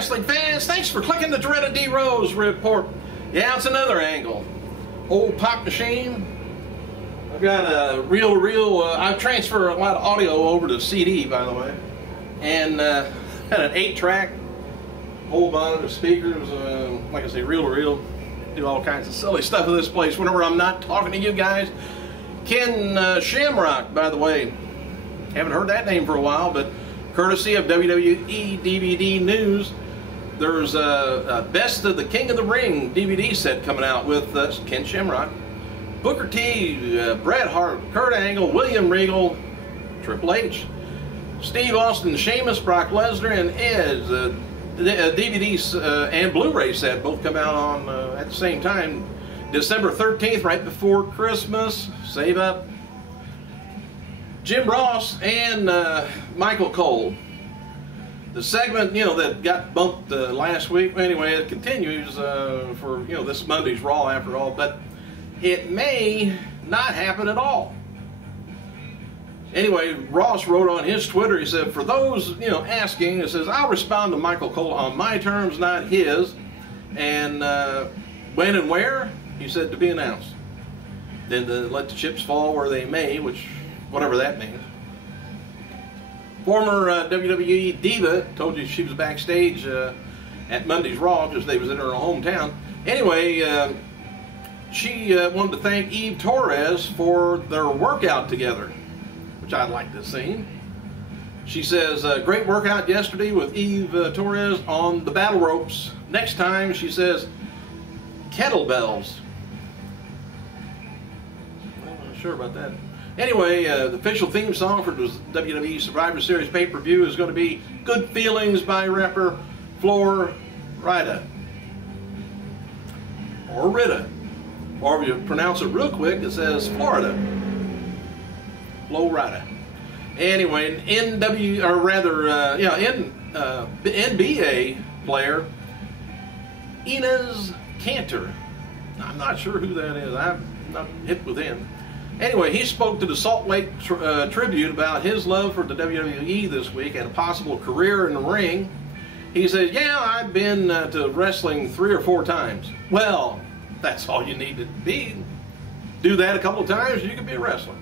wrestling fans, thanks for clicking the Dreaded D Rose report. Yeah, it's another angle. Old pop machine. I've got a reel-to-reel. I've transferred a lot of audio over to CD, by the way, and had an 8-track, whole monitor, speakers. Like I say, reel-to-reel. Do all kinds of silly stuff in this place whenever I'm not talking to you guys. Ken Shamrock, by the way, haven't heard that name for a while, but courtesy of WWE DVD News, there's a Best of the King of the Ring DVD set coming out with Ken Shamrock, Booker T, Bret Hart, Kurt Angle, William Regal, Triple H, Steve Austin, Sheamus, Brock Lesnar, and Edge. DVDs and Blu-ray set both come out on at the same time, December 13th, right before Christmas. Save up. Jim Ross and Michael Cole. The segment, that got bumped last week. Anyway, it continues for this Monday's Raw after all, but it may not happen at all. Anyway, Ross wrote on his Twitter, he said, for those, asking, it says, I'll respond to Michael Cole on my terms, not his. And when and where, he said, to be announced. Then to let the chips fall where they may, which, whatever that means. Former WWE Diva, told you she was backstage at Monday's Raw, just they was in her hometown. Anyway, she wanted to thank Eve Torres for their workout together, which I'd like to see. She says, great workout yesterday with Eve Torres on the battle ropes. Next time, she says, kettlebells. I'm not sure about that. Anyway, the official theme song for the WWE Survivor Series pay-per-view is going to be Good Feelings by rapper Flo Rida. Or Rida. Or if you pronounce it real quick, it says Florida. Flo Rida. Anyway, NBA player Enes Kanter. I'm not sure who that is. I'm not hip with him. Anyway, he spoke to the Salt Lake Tribune about his love for the WWE this week and a possible career in the ring. He said, yeah, I've been to wrestling 3 or 4 times. Well, that's all you need to be. Do that a couple of times, you can be a wrestler.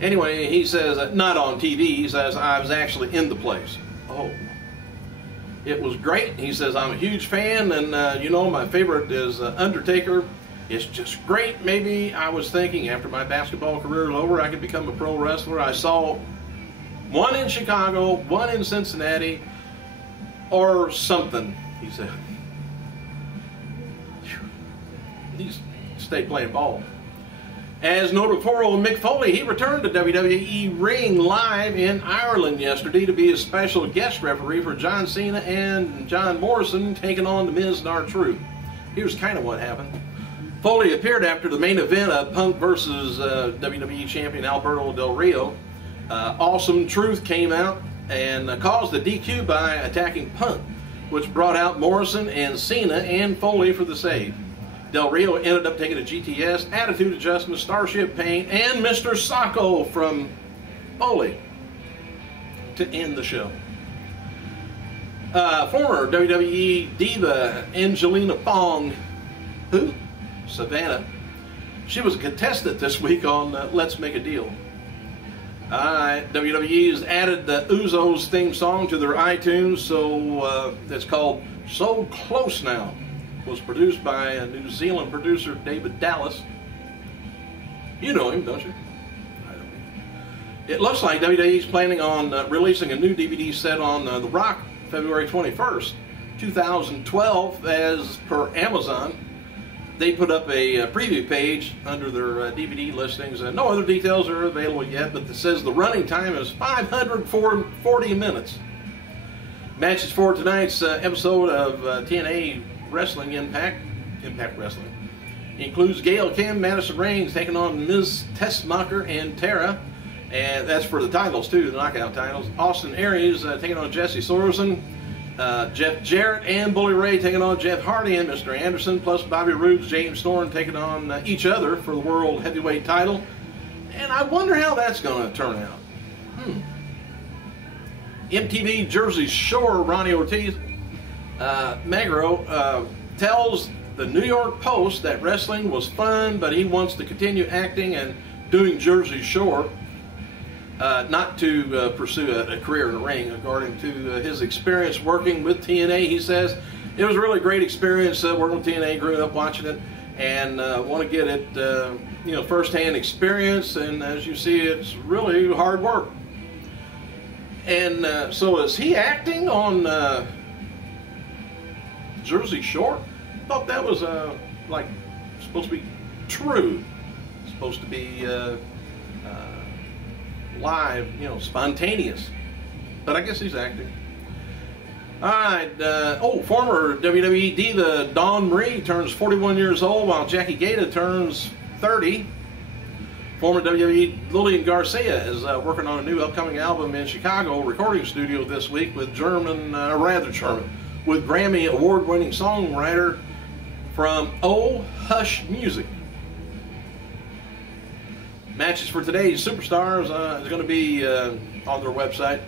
Anyway, he says, not on TV, he says, I was actually in the place. Oh. It was great. He says, I'm a huge fan, and my favorite is Undertaker. It's just great. Maybe I was thinking after my basketball career is over, I could become a pro wrestler. I saw one in Chicago, one in Cincinnati, or something, he said. He stayed playing ball. As noted for old Mick Foley, he returned to WWE Ring Live in Ireland yesterday to be a special guest referee for John Cena and John Morrison taking on The Miz and R-Truth. Here's kind of what happened. Foley appeared after the main event of Punk versus WWE champion Alberto Del Rio. Awesome Truth came out and caused a DQ by attacking Punk, which brought out Morrison and Cena and Foley for the save. Del Rio ended up taking a GTS, attitude adjustment, Starship Pain, and Mr. Sacco from Foley to end the show. Former WWE diva Angelina Fong, who? Savannah. She was a contestant this week on Let's Make a Deal. WWE has added the Usos theme song to their iTunes, so it's called So Close Now. It was produced by a New Zealand producer, David Dallas. You know him, don't you? I don't. It looks like WWE is planning on releasing a new DVD set on The Rock February 21st, 2012, as per Amazon. They put up a preview page under their DVD listings, and no other details are available yet, but it says the running time is 540 minutes. Matches for tonight's episode of TNA Wrestling Impact Wrestling includes Gail Kim, Madison Reigns taking on Ms. Tessmacher and Tara, and that's for the titles too, the knockout titles. Austin Aries taking on Jesse Sorensen. Jeff Jarrett and Bully Ray taking on Jeff Hardy and Mr. Anderson, plus Bobby Roode, James Storm taking on each other for the World Heavyweight title. And I wonder how that's going to turn out. MTV Jersey Shore Ronnie Ortiz Magro tells the New York Post that wrestling was fun, but he wants to continue acting and doing Jersey Shore, not to pursue a career in the ring. According to his experience working with TNA, he says, it was a really great experience working with TNA, growing up watching it, and want to get it, first-hand experience, and as you see, it's really hard work. And so is he acting on Jersey Shore? I thought that was like supposed to be true. It's supposed to be live, spontaneous. But I guess he's acting. All right. Former WWE diva Dawn Marie turns 41 years old, while Jackie Gata turns 30. Former WWE Lillian Garcia is working on a new upcoming album in Chicago recording studio this week with with Grammy award-winning songwriter from Oh Hush Music. Matches for today's Superstars is going to be on their website.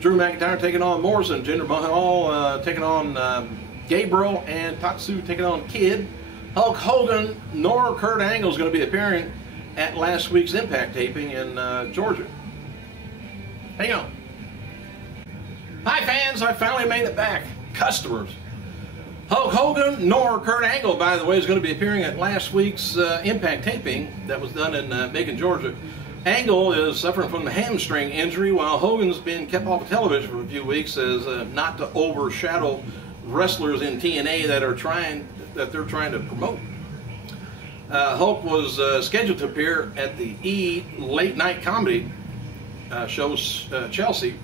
Drew McIntyre taking on Morrison, Jinder Mahal taking on Gabriel, and Tatsu taking on Kidd. Hulk Hogan nor Kurt Angle is going to be appearing at last week's Impact taping in Georgia. Hang on. Hi fans, I finally made it back. Customers. Hulk Hogan nor Kurt Angle, by the way, is going to be appearing at last week's Impact taping that was done in Macon, Georgia. Angle is suffering from a hamstring injury, while Hogan's been kept off of television for a few weeks as not to overshadow wrestlers in TNA that they're trying to promote. Hulk was scheduled to appear at the E! Late Night Comedy show Chelsea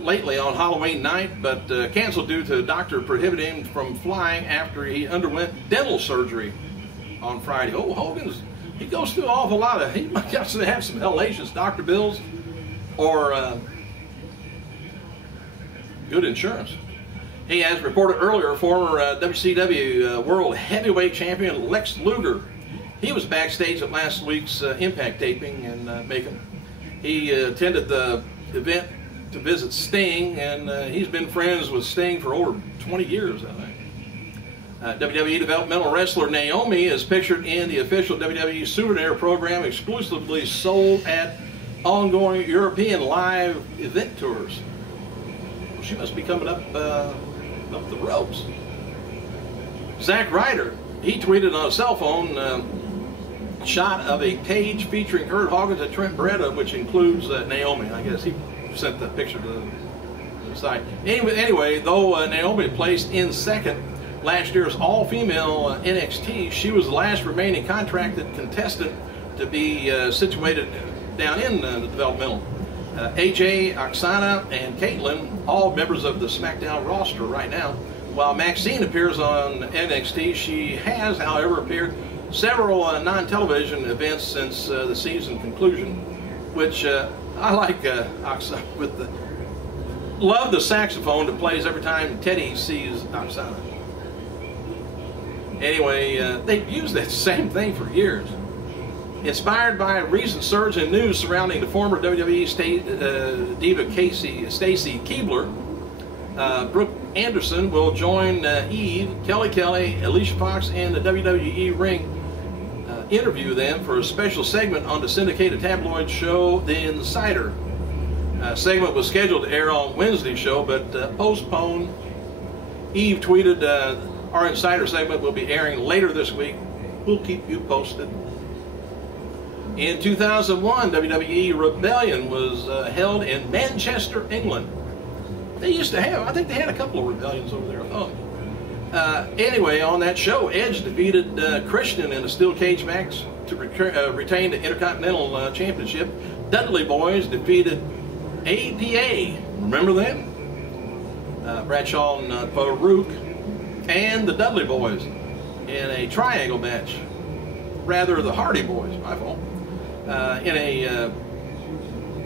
lately on Halloween night, but canceled due to a doctor prohibiting him from flying after he underwent dental surgery on Friday. Oh, he goes through an awful lot of, he might have to have some hellacious doctor bills or good insurance. He has reported earlier, former WCW World Heavyweight Champion Lex Luger. He was backstage at last week's Impact taping in Macon. He attended the event to visit Sting, and he's been friends with Sting for over 20 years, I think. WWE developmental wrestler Naomi is pictured in the official WWE souvenir program exclusively sold at ongoing European live event tours. Well, she must be coming up the ropes. Zack Ryder, he tweeted on a cell phone shot of a page featuring Kurt Hawkins and Trent Beretta, which includes Naomi. I guess he sent the picture to the site. Anyway, though Naomi placed in second last year's all-female NXT, she was the last remaining contracted contestant to be situated down in the developmental. AJ, Oksana, and Caitlyn, all members of the SmackDown roster right now. While Maxine appears on NXT, she has, however, appeared several non-television events since the season conclusion, which I like Oksana with love the saxophone that plays every time Teddy sees Oksana. Anyway, they've used that same thing for years. Inspired by a recent surge in news surrounding the former WWE diva Stacy Keibler, Brooke Anderson will join Eve, Kelly, Alicia Fox, and the WWE ring. Interview them for a special segment on the syndicated tabloid show The Insider. Segment was scheduled to air on Wednesday's show, but postponed. Eve tweeted, our Insider segment will be airing later this week. We'll keep you posted. In 2001, WWE Rebellion was held in Manchester, England. They used to have, I think they had a couple of rebellions over there, I thought. Anyway, on that show, Edge defeated Christian in a steel cage match to retain the Intercontinental Championship. Dudley Boys defeated APA, remember them? Bradshaw and Farouk, and the Dudley Boys in a triangle match. Rather, the Hardy Boys, my fault. In a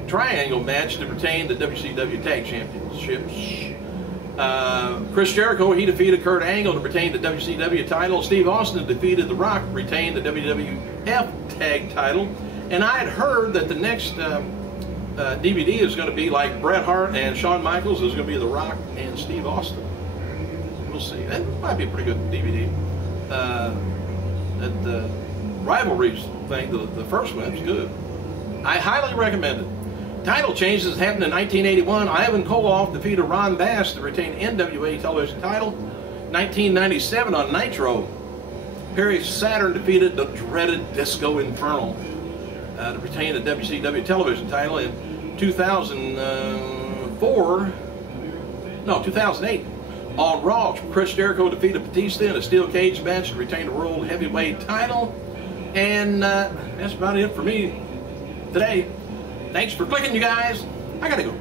triangle match to retain the WCW Tag Championships. Chris Jericho, he defeated Kurt Angle to retain the WCW title. Steve Austin defeated The Rock, retained the WWF Tag title. And I had heard that the next DVD is going to be like Bret Hart and Shawn Michaels. Is going to be The Rock and Steve Austin. We'll see. That might be a pretty good DVD. That Rivalries thing, the first one, was good. I highly recommend it. Title changes happened in 1981. Ivan Koloff defeated Ron Bass to retain NWA television title. 1997 on Nitro, Perry Saturn defeated the dreaded Disco Inferno to retain the WCW television title. In 2008, on Raw, Chris Jericho defeated Batista in a steel cage match to retain the World Heavyweight title. And that's about it for me today. Thanks for clicking, you guys. I gotta go.